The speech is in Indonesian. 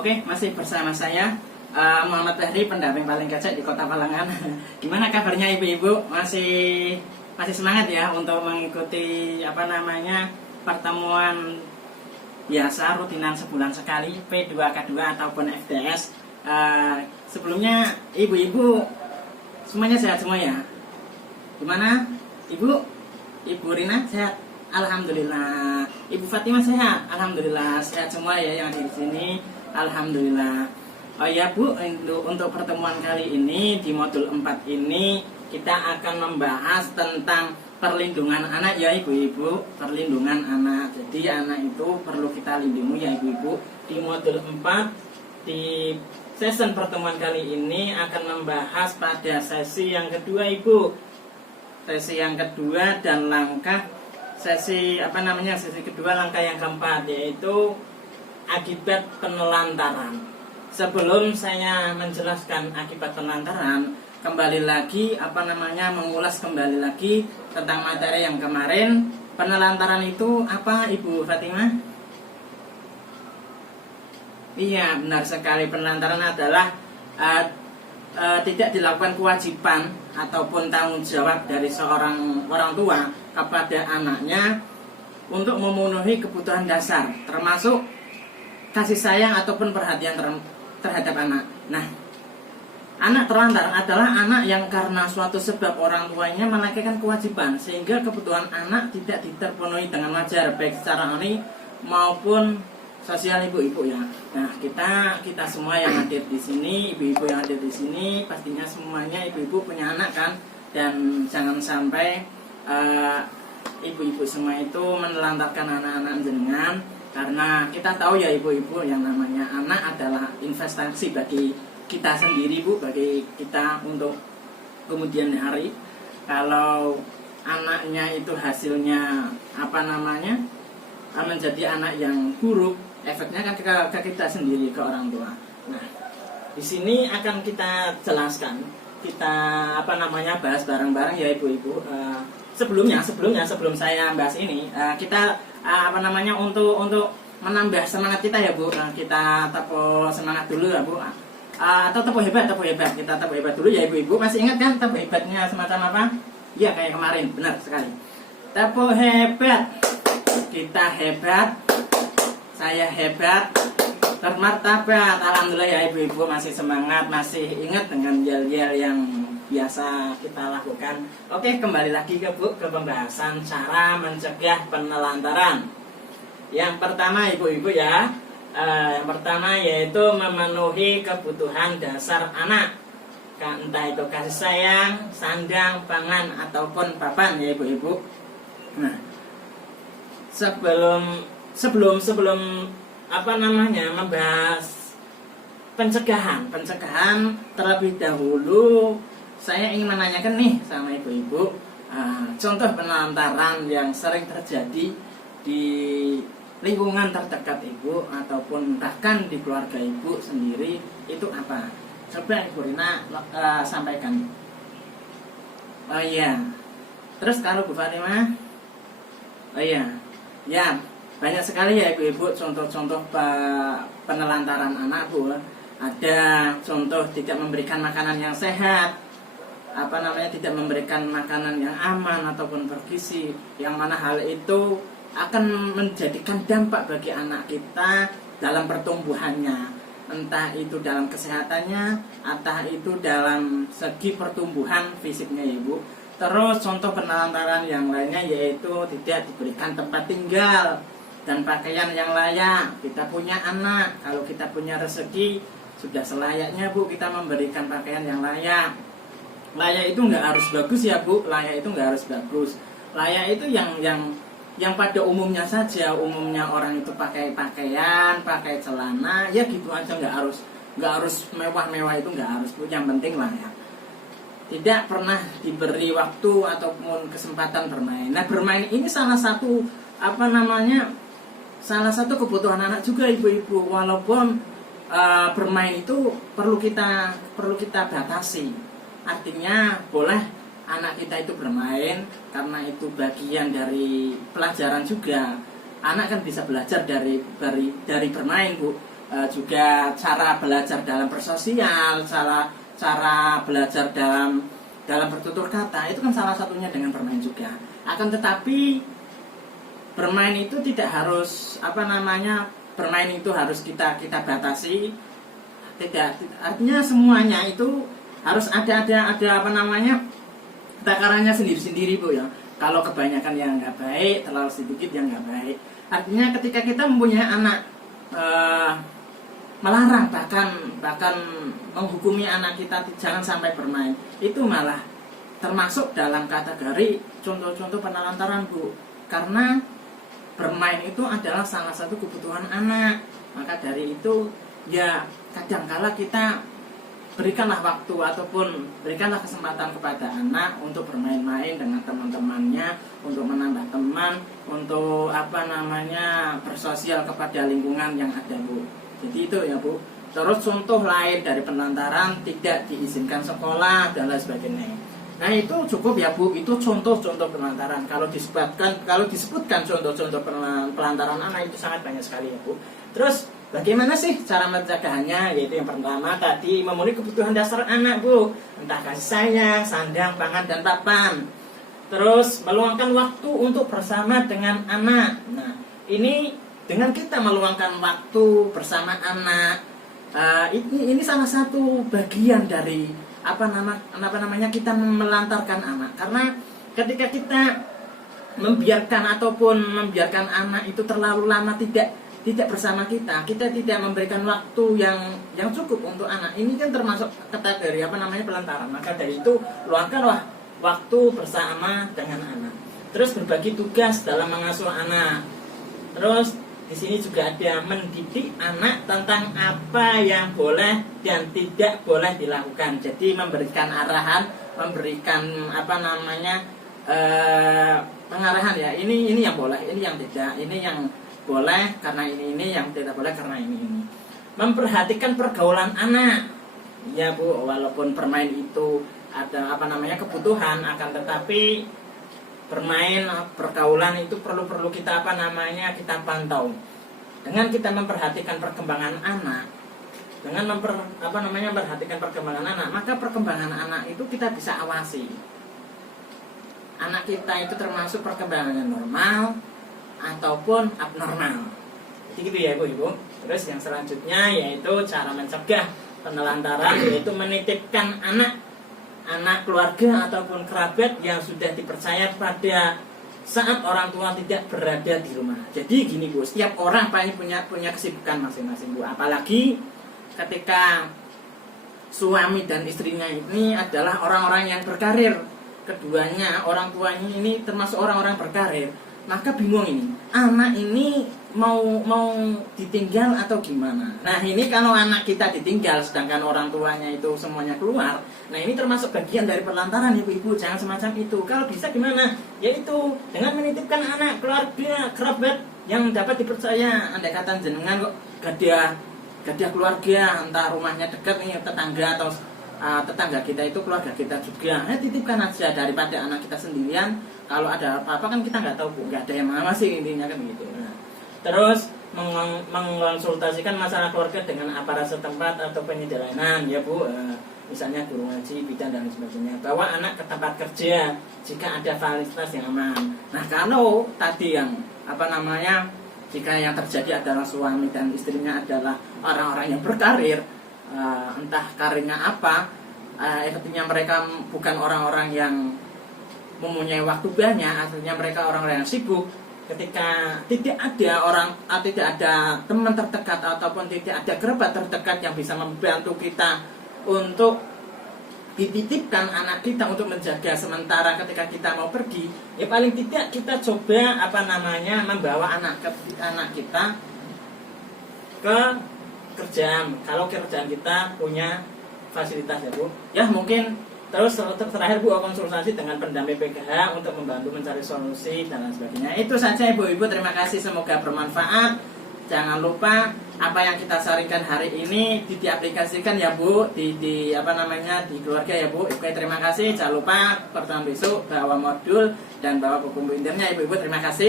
Oke, masih bersama saya Muhammad Fahri, pendamping paling kecek di Kota Palangan. Gimana kabarnya ibu-ibu? Masih semangat ya untuk mengikuti pertemuan biasa rutinan sebulan sekali P2K2 ataupun FDS. Sebelumnya ibu-ibu semuanya sehat semua ya? Gimana? Ibu Rina sehat? Alhamdulillah. Ibu Fatimah sehat? Alhamdulillah, sehat semua ya yang ada di sini. Alhamdulillah. Oh ya Bu, untuk pertemuan kali ini di modul 4 ini kita akan membahas tentang perlindungan anak ya ibu-ibu. Perlindungan anak. Jadi anak itu perlu kita lindungi ya ibu-ibu. Di modul 4 di sesi pertemuan kali ini akan membahas pada sesi yang kedua ibu. Sesi yang kedua dan sesi kedua langkah yang keempat, yaitu akibat penelantaran. Sebelum saya menjelaskan akibat penelantaran, kembali lagi mengulas kembali lagi tentang materi yang kemarin. Penelantaran itu apa Ibu Fatimah? Iya, benar sekali. Penelantaran adalah tidak dilakukan kewajiban ataupun tanggung jawab dari seorang orang tua kepada anaknya untuk memenuhi kebutuhan dasar, termasuk kasih sayang ataupun perhatian terhadap anak. Nah, anak terlantar adalah anak yang karena suatu sebab orang tuanya melalaikan kewajiban sehingga kebutuhan anak tidak terpenuhi dengan wajar, baik secara rohani maupun sosial ibu-ibu ya. Nah, kita semua yang hadir di sini, ibu-ibu yang hadir di sini, pastinya semuanya ibu-ibu punya anak kan, dan jangan sampai ibu-ibu semua itu menelantarkan anak-anak jenengan, karena kita tahu ya ibu-ibu, yang namanya anak adalah investasi bagi kita sendiri Bu, bagi kita untuk kemudian hari. Kalau anaknya itu hasilnya menjadi anak yang buruk, efeknya kan ke kita sendiri, ke orang tua. Nah, di sini akan kita jelaskan, kita bahas bareng-bareng ya ibu-ibu. Sebelum saya bahas ini, kita untuk menambah semangat kita ya Bu. Kita tepuk semangat dulu ya Bu. Atau tepuk hebat. Kita tepuk hebat dulu ya ibu-ibu. Masih ingat kan tepuk hebatnya semacam apa? Iya, kayak kemarin, benar sekali. Tepuk hebat. Kita hebat. Saya hebat, bermartabat. Alhamdulillah ya ibu-ibu, masih semangat, masih ingat dengan yel-yel yang biasa kita lakukan. Oke, kembali lagi ke pembahasan cara mencegah penelantaran. Yang pertama ibu-ibu ya, yang pertama yaitu memenuhi kebutuhan dasar anak, entah itu kasih sayang, sandang, pangan ataupun papan ya ibu-ibu. Nah, sebelum membahas pencegahan terlebih dahulu saya ingin menanyakan nih sama ibu-ibu, contoh penelantaran yang sering terjadi di lingkungan terdekat ibu ataupun bahkan di keluarga ibu sendiri itu apa? Coba Ibu Rina sampaikan. Oh iya. Terus kalau Bu Fatimah? Oh iya. Ya, banyak sekali ya ibu-ibu contoh-contoh penelantaran anak Bu. Ada contoh tidak memberikan makanan yang sehat, tidak memberikan makanan yang aman ataupun bergizi, yang mana hal itu akan menjadikan dampak bagi anak kita dalam pertumbuhannya, entah itu dalam kesehatannya, entah itu dalam segi pertumbuhan fisiknya ibu. Terus contoh penelantaran yang lainnya yaitu tidak diberikan tempat tinggal dan pakaian yang layak. Kita punya anak, kalau kita punya rezeki, sudah selayaknya Bu kita memberikan pakaian yang layak. Layak itu nggak harus bagus ya Bu, layak itu nggak harus bagus. Layak itu yang pada umumnya saja, umumnya orang itu pakai pakaian, pakai celana, ya gitu aja, nggak harus mewah-mewah, itu nggak harus Bu, yang penting layak. Tidak pernah diberi waktu ataupun kesempatan bermain. Nah, bermain ini salah satu kebutuhan anak juga ibu-ibu. Walaupun bermain itu perlu kita batasi. Artinya boleh anak kita itu bermain karena itu bagian dari pelajaran juga. Anak kan bisa belajar dari bermain Bu. juga cara belajar dalam bersosial, cara belajar dalam bertutur kata, itu kan salah satunya dengan bermain juga. Akan tetapi bermain itu tidak harus bermain itu harus kita batasi. Tidak, artinya semuanya itu harus ada takarannya sendiri-sendiri Bu ya. Kalau kebanyakan yang nggak baik, terlalu sedikit yang nggak baik. Artinya ketika kita mempunyai anak, melarang bahkan menghukumi anak kita jangan sampai bermain, itu malah termasuk dalam kategori contoh-contoh penelantaran Bu. Karena bermain itu adalah salah satu kebutuhan anak. Maka dari itu ya kadangkala kita berikanlah waktu ataupun berikanlah kesempatan kepada anak untuk bermain-main dengan teman-temannya, untuk menambah teman, untuk bersosial kepada lingkungan yang ada Bu. Jadi itu ya Bu. Terus contoh lain dari penelantaran, tidak diizinkan sekolah dan lain sebagainya. Nah itu cukup ya Bu, itu contoh-contoh penelantaran. Kalau disebutkan contoh-contoh penelantaran anak itu sangat banyak sekali ya Bu. Terus bagaimana sih cara mencegahnya? Yaitu yang pertama tadi memenuhi kebutuhan dasar anak Bu, entah kasih sayang, sandang, pangan, dan papan. Terus meluangkan waktu untuk bersama dengan anak. Nah ini dengan kita meluangkan waktu bersama anak, ini salah satu bagian dari kita melantarkan anak. Karena ketika kita membiarkan anak itu terlalu lama tidak bersama kita tidak memberikan waktu yang cukup untuk anak, ini kan termasuk kategori pelantaran. Maka dari itu luangkanlah waktu bersama dengan anak. Terus berbagi tugas dalam mengasuh anak. Terus di sini juga ada mendidik anak tentang apa yang boleh dan tidak boleh dilakukan. Jadi memberikan arahan, memberikan pengarahan ya. Ini yang boleh, ini yang tidak, ini yang boleh karena ini yang tidak boleh karena ini. Memperhatikan pergaulan anak. Ya Bu, walaupun bermain itu ada kebutuhan, akan tetapi pergaulan itu perlu kita kita pantau. Dengan kita memperhatikan perkembangan anak, memperhatikan perkembangan anak, maka perkembangan anak itu kita bisa awasi. Anak kita itu termasuk perkembangannya normal ataupun abnormal. Jadi gitu ya Bu Ibu. Terus yang selanjutnya yaitu cara mencegah penelantaran, yaitu menitipkan anak keluarga ataupun kerabat yang sudah dipercaya pada saat orang tua tidak berada di rumah. Jadi gini Bu, setiap orang pasti punya kesibukan masing-masing Bu. Apalagi ketika suami dan istrinya ini adalah orang-orang yang berkarir. Keduanya, orang tuanya ini termasuk orang-orang berkarir. Maka bingung ini, anak ini mau ditinggal atau gimana? Nah ini kalau anak kita ditinggal sedangkan orang tuanya itu semuanya keluar, nah ini termasuk bagian dari pelantaran ibu-ibu. Jangan semacam itu. Kalau bisa gimana? Yaitu dengan menitipkan anak keluarga kerabat yang dapat dipercaya. Andai kata jenengan kok gadah keluarga, entah rumahnya dekat nih tetangga atau tetangga kita itu keluarga kita juga, titipkan aja daripada anak kita sendirian. Kalau ada apa-apa kan kita nggak tahu Bu, nggak ada yang mengawasi intinya kan begitu. Nah, terus mengonsultasikan masalah keluarga dengan aparat setempat atau penyedia layanan ya Bu, misalnya guru ngaji, bidan dan sebagainya. Bawa anak ke tempat kerja jika ada fasilitas yang aman. Nah kalau tadi yang jika yang terjadi adalah suami dan istrinya adalah orang-orang yang berkarir, entah karirnya apa, artinya mereka bukan orang-orang yang mempunyai waktu banyak, artinya mereka orang-orang yang sibuk. Ketika tidak ada teman terdekat ataupun tidak ada kerabat terdekat yang bisa membantu kita untuk dititipkan anak kita untuk menjaga sementara ketika kita mau pergi, ya paling tidak kita coba membawa anak kita ke kerjaan. Kalau kerjaan kita punya fasilitas ya Bu, ya mungkin. Terus terakhir Bu, konsultasi dengan pendamping PKH untuk membantu mencari solusi dan lain sebagainya. Itu saja Ibu-ibu, terima kasih, semoga bermanfaat. Jangan lupa apa yang kita sharingkan hari ini diaplikasikan ya Bu di keluarga ya Bu. Oke, terima kasih. Jangan lupa pertemuan besok bawa modul dan bawa buku pinternya Ibu-ibu, terima kasih.